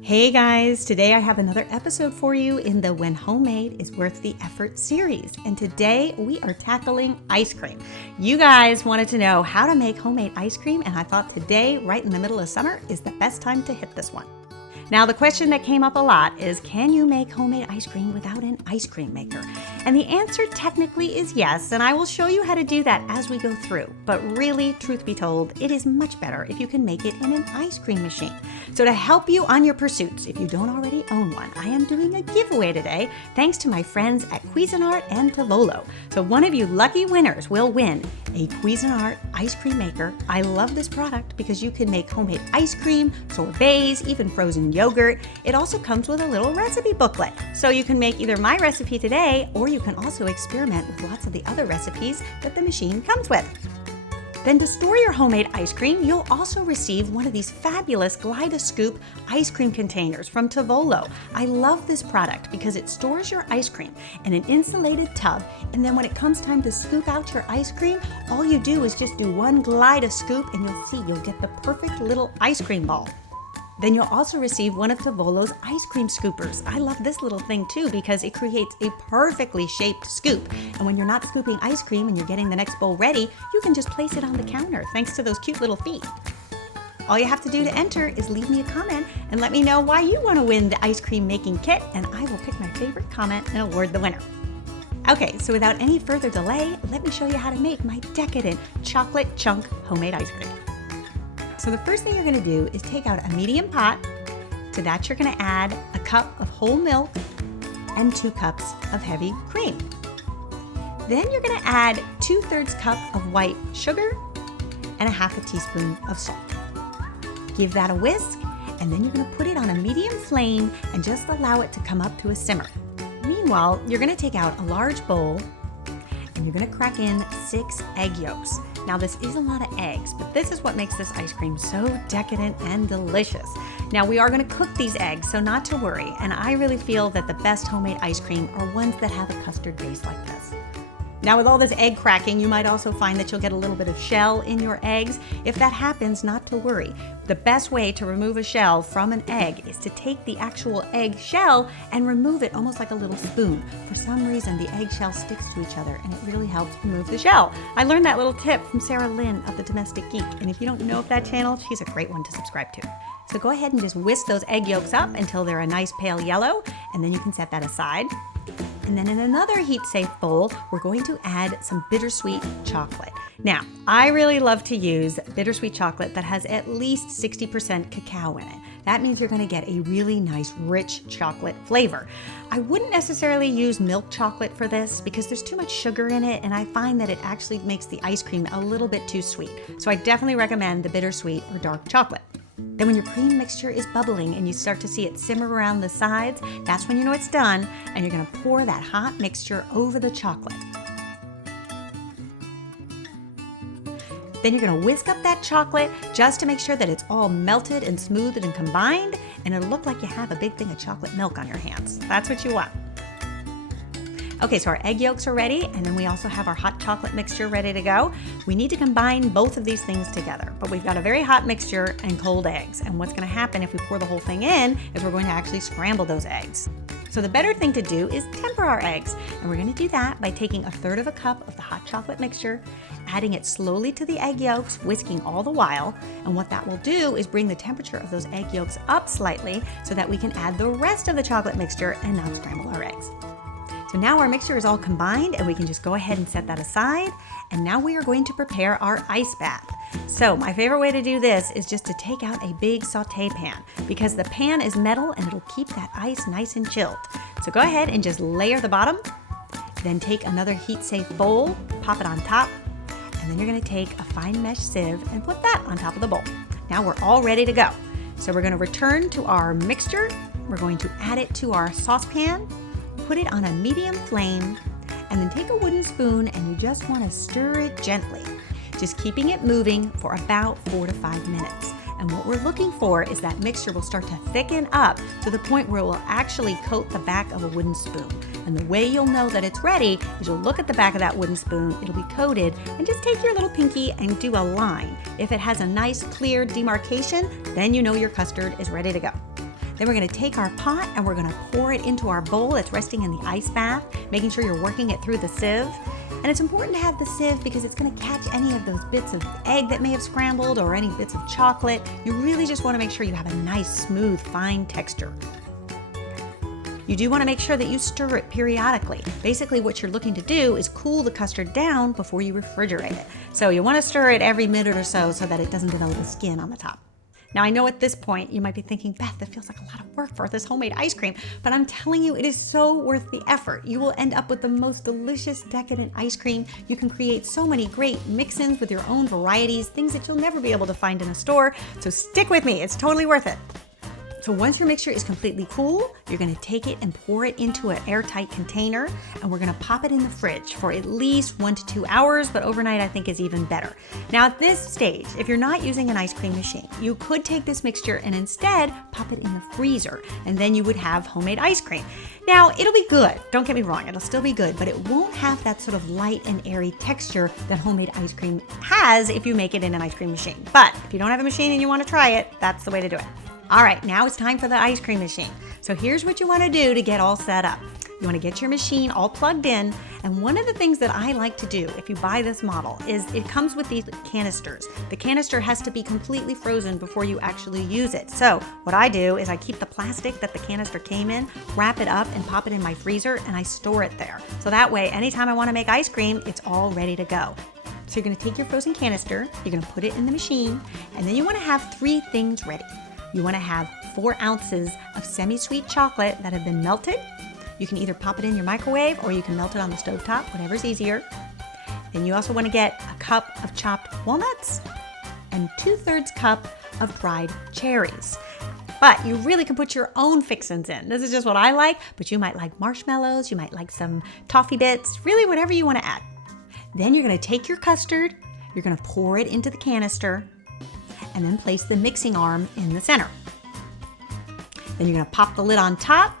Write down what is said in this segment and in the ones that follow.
Hey guys, today I have another episode for you in the When Homemade is Worth the Effort series. And today we are tackling ice cream. You guys wanted to know how to make homemade ice cream, and I thought today, right in the middle of summer, is the best time to hit this one. Now, the question that came up a lot is, can you make homemade ice cream without an ice cream maker? And the answer technically is yes, and I will show you how to do that as we go through. But really, truth be told, it is much better if you can make it in an ice cream machine. So to help you on your pursuits, if you don't already own one, I am doing a giveaway today, thanks to my friends at Cuisinart and Tovolo. So one of you lucky winners will win a Cuisinart ice cream maker. I love this product because you can make homemade ice cream, sorbets, even frozen yogurt. It also comes with a little recipe booklet. So you can make either my recipe today, or you can also experiment with lots of the other recipes that the machine comes with. Then to store your homemade ice cream, you'll also receive one of these fabulous Glide-A-Scoop ice cream containers from Tovolo. I love this product because it stores your ice cream in an insulated tub, and then when it comes time to scoop out your ice cream, all you do is just do one Glide-A-Scoop and you'll see you'll get the perfect little ice cream ball. Then you'll also receive one of Tovolo's ice cream scoopers. I love this little thing too because it creates a perfectly shaped scoop. And when you're not scooping ice cream and you're getting the next bowl ready, you can just place it on the counter thanks to those cute little feet. All you have to do to enter is leave me a comment and let me know why you want to win the ice cream making kit, and I will pick my favorite comment and award the winner. Okay, so without any further delay, let me show you how to make my decadent chocolate chunk homemade ice cream. So the first thing you're going to do is take out a medium pot. To that you're going to add a cup of whole milk and 2 cups of heavy cream. Then you're going to add 2/3 cup of white sugar and a half a teaspoon of salt. Give that a whisk, and then you're going to put it on a medium flame and just allow it to come up to a simmer. Meanwhile, you're going to take out a large bowl and you're going to crack in 6 egg yolks. Now this is a lot of eggs, but this is what makes this ice cream so decadent and delicious. Now we are going to cook these eggs, so not to worry, and I really feel that the best homemade ice cream are ones that have a custard base like this. Now with all this egg cracking, you might also find that you'll get a little bit of shell in your eggs. If that happens, not to worry. The best way to remove a shell from an egg is to take the actual egg shell and remove it almost like a little spoon. For some reason, the egg shell sticks to each other and it really helps remove the shell. I learned that little tip from Sarah Lynn of The Domestic Geek, and if you don't know of that channel, she's a great one to subscribe to. So go ahead and just whisk those egg yolks up until they're a nice pale yellow, and then you can set that aside. And then in another heat-safe bowl, we're going to add some bittersweet chocolate. Now, I really love to use bittersweet chocolate that has at least 60% cacao in it. That means you're going to get a really nice, rich chocolate flavor. I wouldn't necessarily use milk chocolate for this because there's too much sugar in it, and I find that it actually makes the ice cream a little bit too sweet. So I definitely recommend the bittersweet or dark chocolate. Then when your cream mixture is bubbling and you start to see it simmer around the sides, that's when you know it's done, and you're going to pour that hot mixture over the chocolate. Then you're going to whisk up that chocolate just to make sure that it's all melted and smoothed and combined, and it'll look like you have a big thing of chocolate milk on your hands. That's what you want. Okay, so our egg yolks are ready, and then we also have our hot chocolate mixture ready to go. We need to combine both of these things together, but we've got a very hot mixture and cold eggs. And what's going to happen if we pour the whole thing in is we're going to actually scramble those eggs. So the better thing to do is temper our eggs, and we're going to do that by taking 1/3 cup of the hot chocolate mixture, adding it slowly to the egg yolks, whisking all the while. And what that will do is bring the temperature of those egg yolks up slightly so that we can add the rest of the chocolate mixture and not scramble our eggs. So now our mixture is all combined, and we can just go ahead and set that aside. And now we are going to prepare our ice bath. So my favorite way to do this is just to take out a big saute pan, because the pan is metal and it'll keep that ice nice and chilled. So go ahead and just layer the bottom, then take another heat-safe bowl, pop it on top, and then you're going to take a fine mesh sieve and put that on top of the bowl. Now we're all ready to go. So we're going to return to our mixture. We're going to add it to our saucepan, put it on a medium flame, and then take a wooden spoon and you just want to stir it gently, just keeping it moving for about 4 to 5 minutes. And what we're looking for is that mixture will start to thicken up to the point where it will actually coat the back of a wooden spoon. And the way you'll know that it's ready is you'll look at the back of that wooden spoon, it'll be coated, and just take your little pinky and do a line. If it has a nice clear demarcation, then you know your custard is ready to go. Then we're going to take our pot and we're going to pour it into our bowl that's resting in the ice bath, making sure you're working it through the sieve. And it's important to have the sieve because it's going to catch any of those bits of egg that may have scrambled or any bits of chocolate. You really just want to make sure you have a nice, smooth, fine texture. You do want to make sure that you stir it periodically. Basically, what you're looking to do is cool the custard down before you refrigerate it. So you want to stir it every minute or so that it doesn't develop a skin on the top. Now, I know at this point you might be thinking, Beth, that feels like a lot of work for this homemade ice cream, but I'm telling you, it is so worth the effort. You will end up with the most delicious, decadent ice cream. You can create so many great mix-ins with your own varieties, things that you'll never be able to find in a store. So stick with me, it's totally worth it. So once your mixture is completely cool, you're gonna take it and pour it into an airtight container, and we're gonna pop it in the fridge for at least 1 to 2 hours, but overnight I think is even better. Now at this stage, if you're not using an ice cream machine, you could take this mixture and instead pop it in the freezer, and then you would have homemade ice cream. Now it'll be good, don't get me wrong, it'll still be good, but it won't have that sort of light and airy texture that homemade ice cream has if you make it in an ice cream machine. But if you don't have a machine and you wanna try it, that's the way to do it. All right, now it's time for the ice cream machine. So here's what you want to do to get all set up. You want to get your machine all plugged in, and one of the things that I like to do if you buy this model is it comes with these canisters. The canister has to be completely frozen before you actually use it. So what I do is I keep the plastic that the canister came in, wrap it up and pop it in my freezer, and I store it there. So that way, anytime I want to make ice cream, it's all ready to go. So you're going to take your frozen canister, you're going to put it in the machine, and then you want to have 3 things ready. You want to have 4 ounces of semi-sweet chocolate that have been melted. You can either pop it in your microwave or you can melt it on the stovetop, whatever's easier. Then you also want to get a cup of chopped walnuts and 2/3 cup of dried cherries. But you really can put your own fixins in. This is just what I like, but you might like marshmallows, you might like some toffee bits, really whatever you want to add. Then you're going to take your custard, you're going to pour it into the canister, and then place the mixing arm in the center. Then you're gonna pop the lid on top,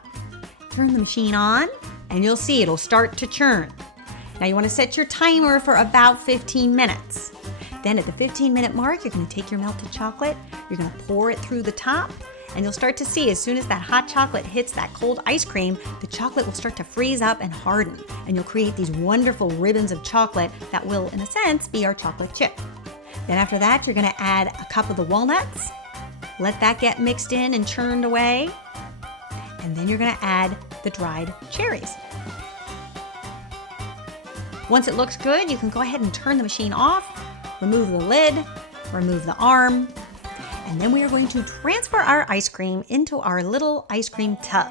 turn the machine on, and you'll see it'll start to churn. Now you wanna set your timer for about 15 minutes. Then at the 15-minute mark, you're gonna take your melted chocolate, you're gonna pour it through the top, and you'll start to see as soon as that hot chocolate hits that cold ice cream, the chocolate will start to freeze up and harden, and you'll create these wonderful ribbons of chocolate that will, in a sense, be our chocolate chip. Then after that, you're gonna add a cup of the walnuts, let that get mixed in and churned away, and then you're gonna add the dried cherries. Once it looks good, you can go ahead and turn the machine off, remove the lid, remove the arm, and then we are going to transfer our ice cream into our little ice cream tub.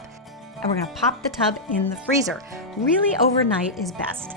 And we're gonna pop the tub in the freezer. Really overnight is best.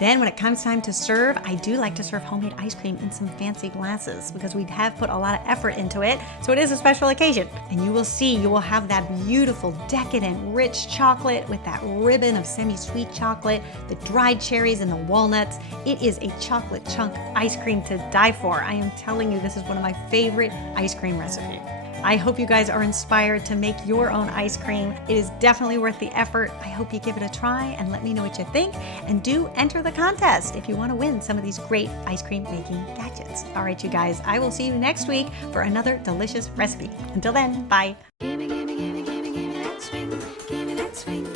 Then when it comes time to serve, I do like to serve homemade ice cream in some fancy glasses because we have put a lot of effort into it. So it is a special occasion. And you will see, you will have that beautiful, decadent, rich chocolate with that ribbon of semi-sweet chocolate, the dried cherries and the walnuts. It is a chocolate chunk ice cream to die for. I am telling you, this is one of my favorite ice cream recipes. I hope you guys are inspired to make your own ice cream. It is definitely worth the effort. I hope you give it a try and let me know what you think. And do enter the contest if you want to win some of these great ice cream making gadgets. All right, you guys, I will see you next week for another delicious recipe. Until then, bye. Gimme that swing, gimme that swing.